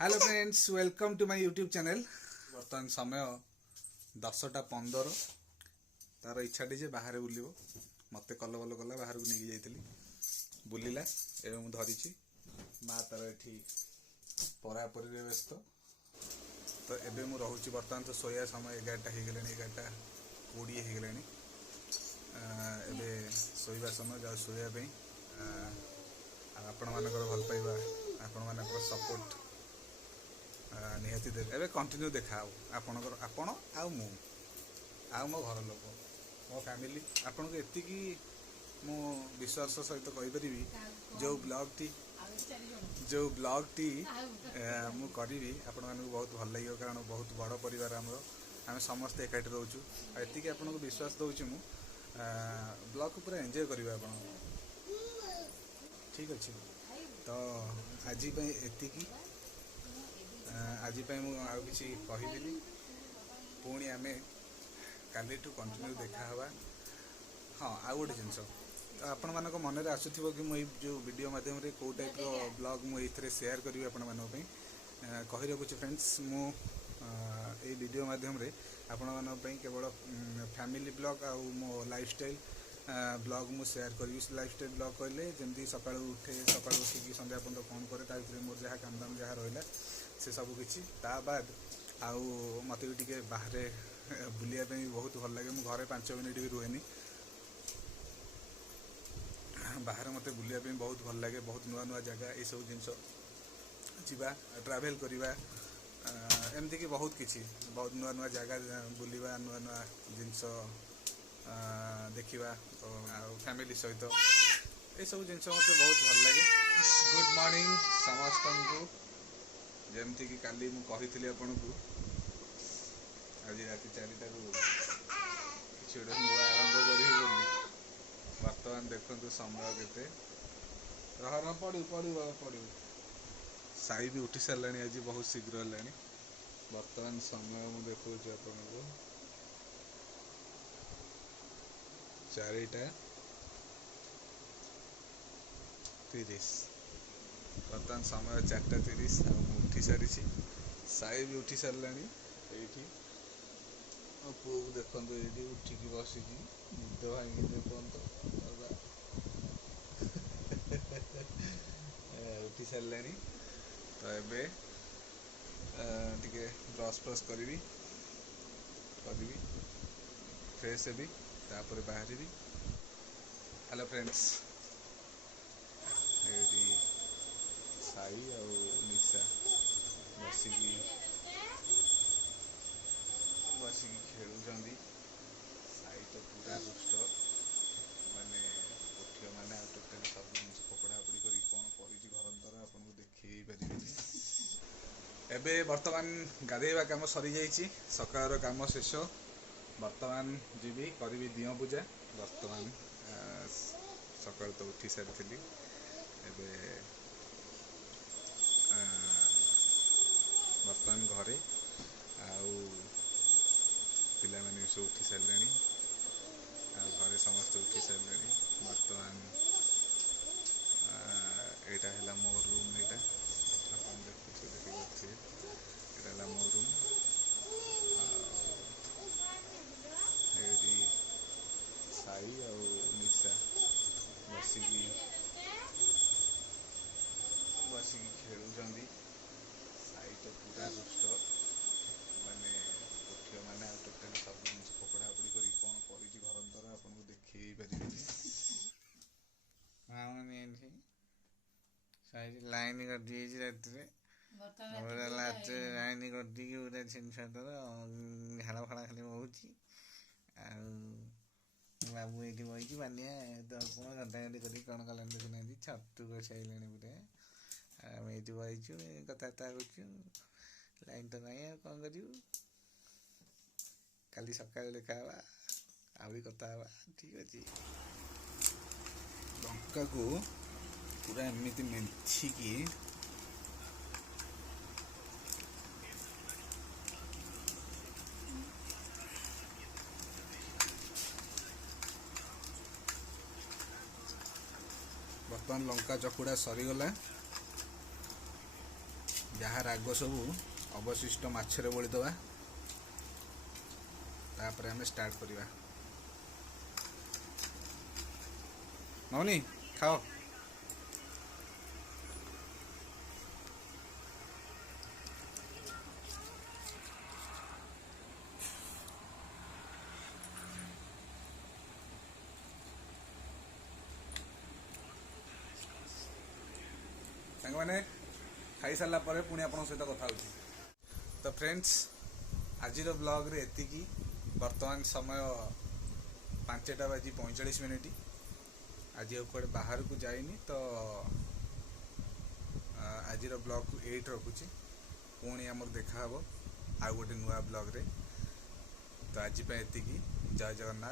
Hello friends, welcome to my YouTube channel. बर्तमान समय 10:15। तार इच्छा जे बाहर बुलिबो मते कल बल कला बाहर को नहीं जाइली बुलिला एवं मु धरिछि माँ तार एठी परापरी व्यस्त। तो एबे मु रहूछि बर्तमान तो सोया समय 11टा हो गलानी 11:20 हो गलानी। एबे सोइबा समय जा सोया पे आपण मानकर भल पाइबा आपण मानकर सपोर्ट निहाती दे एबे कंटिन्यू देखा आपणकर आपण आउ मु आउ मो घर लोक मो फैमिली आपन को एतिकी मु विश्वास सहित कहि परिबी जो ब्लॉग टी मु करिवी आपण मानक बहुत भल लागियो। कारण बहुत बड़ परिवार आम समस्त एकाठी रोचु एतिकी आपन को विश्वास दउछि मु ब्लॉग को पूरा एंजॉय करिवे आपण। ठीक अछि तो आज एतिकी आज आउ किसी कहीदेली पुणी आम काली कंटिन्यू देखा हवा। हाँ आउ गोटे जिनस तो आपण मानक मन में आसुथिबो कि मुई जो वीडियो माध्यम रे को टाइप रो ब्लॉग मु एथरे शेयर करिवे आपण मानक पई कहि रखुछि। फ्रेंड्स मु ए वीडियो माध्यम रे आपण मानक पई केवल फैमिली ब्लॉग आ मो लाइफस्टाइल ब्लॉग मु शेयर करी। लाइफस्टाइल ब्लॉग कहले जमती सकाळ उठिकी संध्या पर्यंत कौन करे ता भितर मोर जहाँ काम दाम जहाँ रहा से सब किसी ता बाद आउ मत भी टे बाहर बुलिया भी बहुत भल लगे। मु घरे 5 मिनिट भी रुहेनी बाहर मत बुलिया बहुत भल लगे। बहुत नुआ नुआ जगह ये सब जिनस जीवा ट्रैवल करवा एमती कि बहुत किसी बहुत नुआ नुआ जगह बुलवा नुआ नुआ जिनस देखा फैमिली सहित ये सब जिनस मत बहुत भल लगे। गुड मॉर्निंग समस्त को जमती कि काली मु कही आपन को आज रात 4टा किसी गोटे नुआ आरंभ करी बर्तमान देखु समय केते रह पड़ू पड़ू पड़ू साई भी उठी सारे आज बहुत शीघ्र है। बर्तमान समय मु देखो आपन को 4:30 बर्तमान समय 4:30 उठी सारी साई भी उठी सारे ये पुओ को देखो ये उठिकी बसिकी निद भांगी देखो उठी सारे। तो एबे टिके ब्रश ब्रश करी फ्रेश हेबी तापर बाहर। हेलो फ्रेंड्स ये साई आ निशा बसिकी खेलुं। साई तो पूरा दुष्ट माने उठियो माने टोटाली सब जिन पकड़ापड़ी कर कौन कर घर द्वारा आपको देखी पारे। एबे बर्तमान गाधेवा काम सरी जाइए सकाळ काम शेष। बर्तमान जीवी करी दियो पूजा। बर्तमान सकाळ तो उठी सारी एबे बर्तमान घरे आउ पिला माने सब उठी सारे घरे समस्त उठी सारे। बर्तमान एटा है मो रूम यहाँ देखिए मो रूम ये साई आ निशा बसिकी खेलुं। साई तो पूरा दुष्ट माने उठियो माने टोटाली सब जिन पकड़ापड़ी कर कौन कर घर द्वारा आपको देखी पारे। लाइन कर दी रात लाइन कर दी पूरा जिन झाड़ फाड़ा खाली बहुची बाबू ये बही बानिया तो कौन घंटा घंटे कर कौन कला देखुना छतु कर सारे पूरा आम ये बहीचु कथबार्ता कर लाइन तो ना कौन कर काली सका देखा आहुरी कथा ठीक अच्छे। लंका को पूरा एमती मेथिकी बर्तमान लंका चकुड़ा सरीगला। जहाँ राग सब अवशिष्ट माछरे बोलीदवा तापर आम स्टार्ट करवा। मौनी खाओ। सांग मैंने खाई सारा पर पुणी आप सहित कथा हो। तो फ्रेंड्स आज ब्लॉग रे एतिकी। वर्तमान समय 5:45 आज कुआडे बाहर को जाइनी तो आज ब्लॉग को 8 रखुची। पुणी आमर देखा आउ गोटे नुआ ब्लॉग रे। तो आज एतिकी। जय जगन्नाथ।